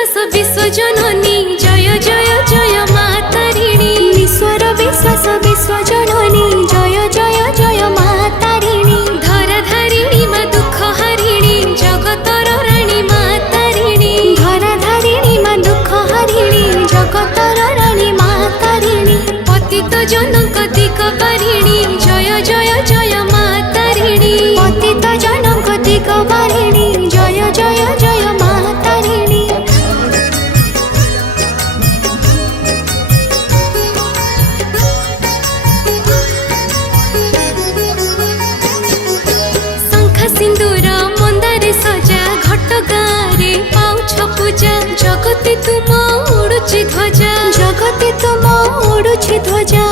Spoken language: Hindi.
विश्वास विश्वजननी जय जय जय मातारिणी ईश्वर विश्वास विश्वजननी जय जय जय मातारिणी धराधारिणी मा दुख हरिणी जगतर राणी मातारिणी धराधारिणी मा दुख हरिणी जगतर राणी मातारिणी पतित जनक दिग पारिणी जय जय जय मातारिणी पतित जनक दिग पारिणी जय जय जय मातारिणी शंख सिंदूर मंदारे सजा घट गारे पाउछ पूजा जगति तुम उड़ुछि ध्वजा जगति तुम उड़ुछि ध्वजा